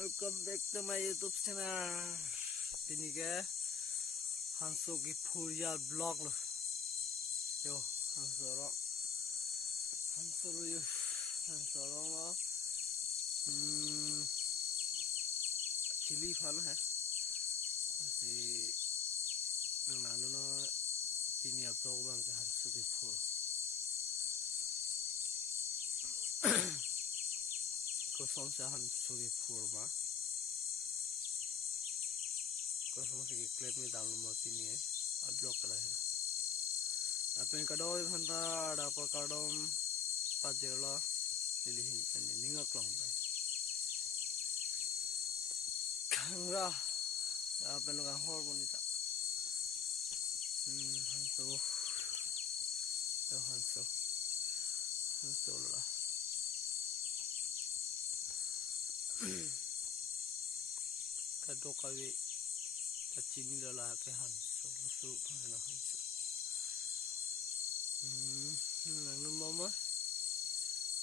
Welcome back to my YouTube channel. Ini ke Hanso ki Furia vlog lo. Yo, Hanso lo yo. Hanso lo. Chili fan hai. Asi nang no ini vlog bang ke Hanso ki Fur. Kosong sa Hanso ki Fur ba. Kosong si clip में डालूँ मैं पीनी है अब ब्लॉक करा है अपन कड़ों इधर ada apa कड़ों पाजेला ini nggak kelang kangra apa lu kan hor bonita hanso lah kado kawe Cacing lala ke Hanso, masuk mana Hanso? Nang mama,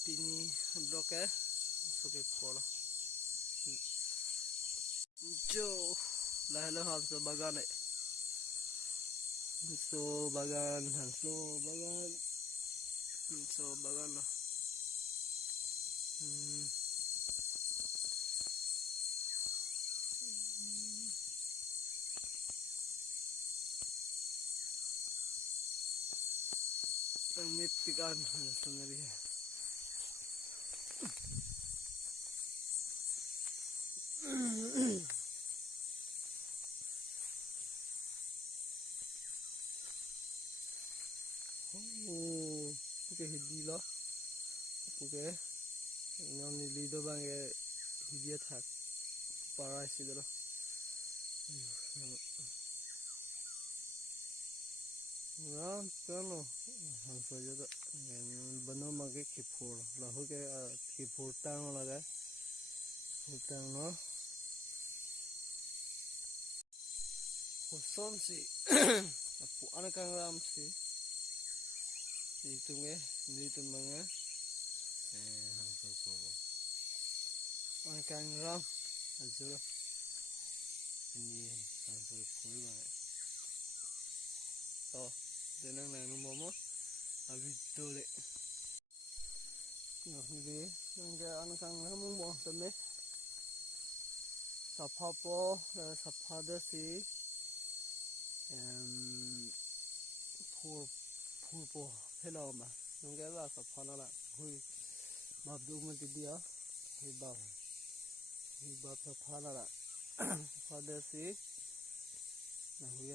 pini blok Hanso ke pola. Jo, lah Hanso bagan Hanso bagan lah. Metikan sendiri. Oh, oke hidi lo. Oke, yang ni lido bang hidi attack. Para isi dulu. Nah, kalau Hanso juga benar makai kipur, lalu ke kipur tang laga, tang no, kosong sih, aku anak ram sih, itu menge, Hanso poro, anak ram, aja lah, ini Hanso poro banget, oh. Denang nang momo abito le no ni nang an kang hamung mo same sapha da si phur po hello ma nang ga ba sapha na la hui ma du ma ti dia hui ba sapha na la sapha da si na hui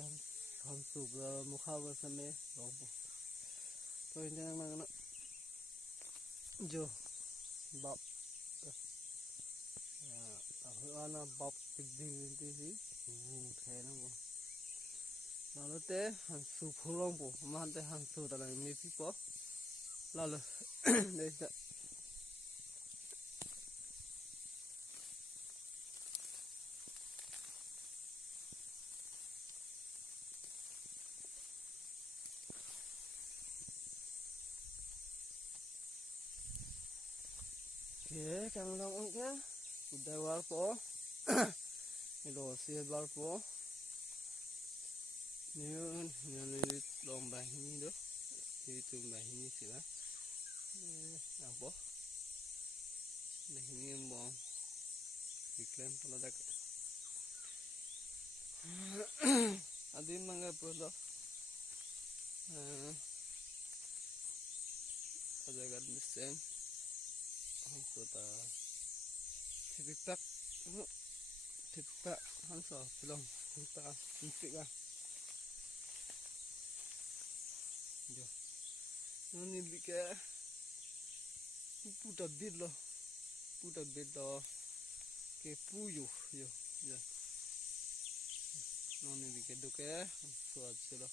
Hanso mukha bersama lompo. To ini yang mana jo bab, anak bab tinggi sih, saya namo. Lalu teh Hanso pulang po, mana teh Hanso dalam mimpi po, lalu deh. Oke, kang lang angka, udah war po, ilo siya war po, niyon nilit lomba ini do, itu lomba ini sih lah, apa, nah ini mau iklan pula dak, adi mangga pula, ada kan mesin. Hanso ta tipak Hanso belum kita tipak lah jo ini bika puta bid lo ke puyo yo ya ini bika doke Hanso aja lo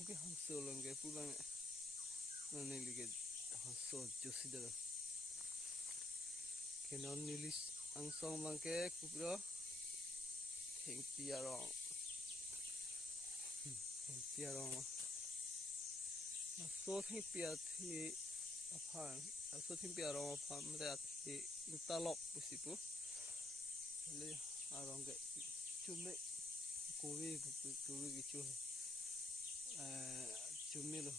bukan Hanso lo ke pulang ini bika Hanso josi dah kenon nilis angsong mangke kupro hengpiarong so hengpiat hi aphan so hengpiarong aphan mate athi talok pusipu le arong ke chume kowe gitu chume lo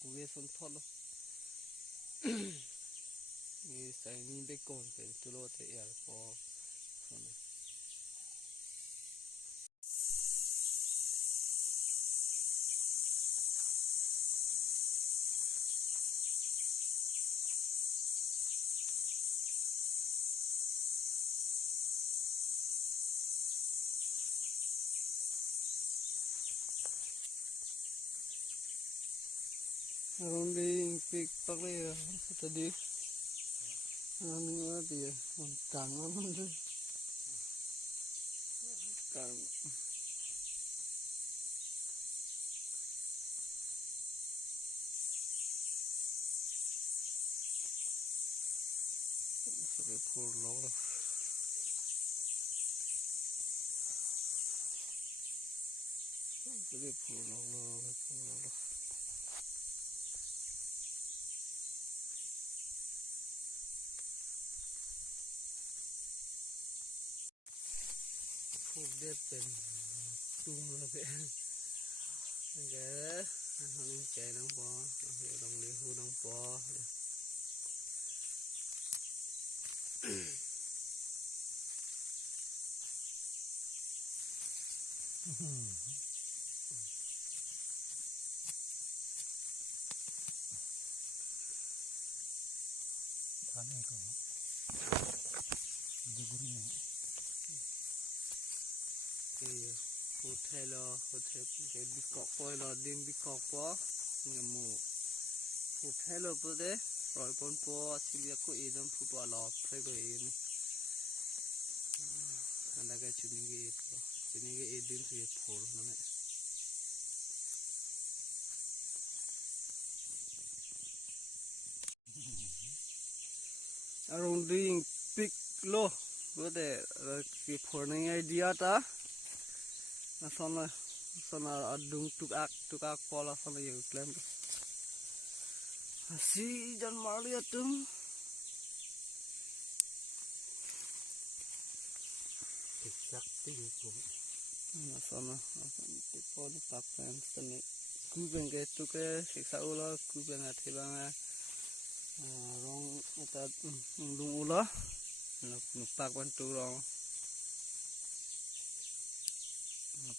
kowe son tholo ni sai ni be kon pe tulo te yar po son arong đi pik pak le tadi ano dia kang ano tu kang sampai pulau lah sampai pulau lah dia pen tung lah pe cái không chạy nông bò đồng đi hu nông bò Kan itu, jugurnya. Thì hotel cái bị cọp coi là đêm bị cọp quá người mù hotel bữa đấy rồi con po Australia có ý đâm phụ bò lọp phải có ý này anh đã cái chuyện cái ý đêm thì phổ nó này around doing big lo bữa đấy cái phổ này idea ta na sana adung tukak pola sana yang klaim si dan malia tum Kecak tinggi pun. na sana tipo ni papan sana kubeng ke tuke siksa ula kubeng ati bang rong ata dung ula nupak ban tu rong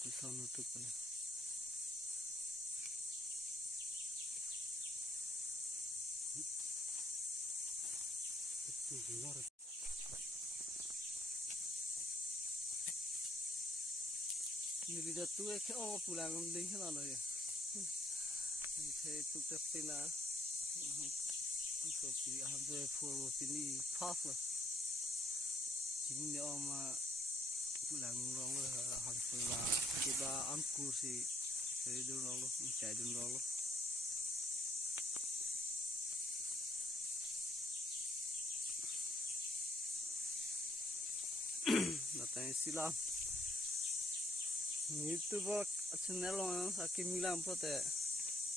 pisau nutup ni. Ni video tu ke oh pulang ding sana lo ya. Ke tu ke pina. So pi ham tu for pini fast lah. Chính ông pulang rong lo ham tu la kita angkur si dari dulu lo chạy dulu lo. Natanya silam. YouTube channel lo sakit milam pote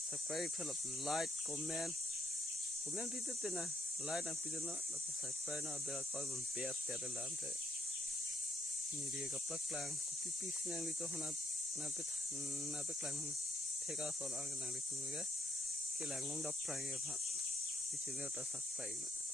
subscribe help like comment itu pena like dan video na lalu subscribe na bel kau memper lan te ni dia kaplak lang pipis yang itu hana napet lang tega son ang nang itu ke lang long dap prang ya pak di channel ta subscribe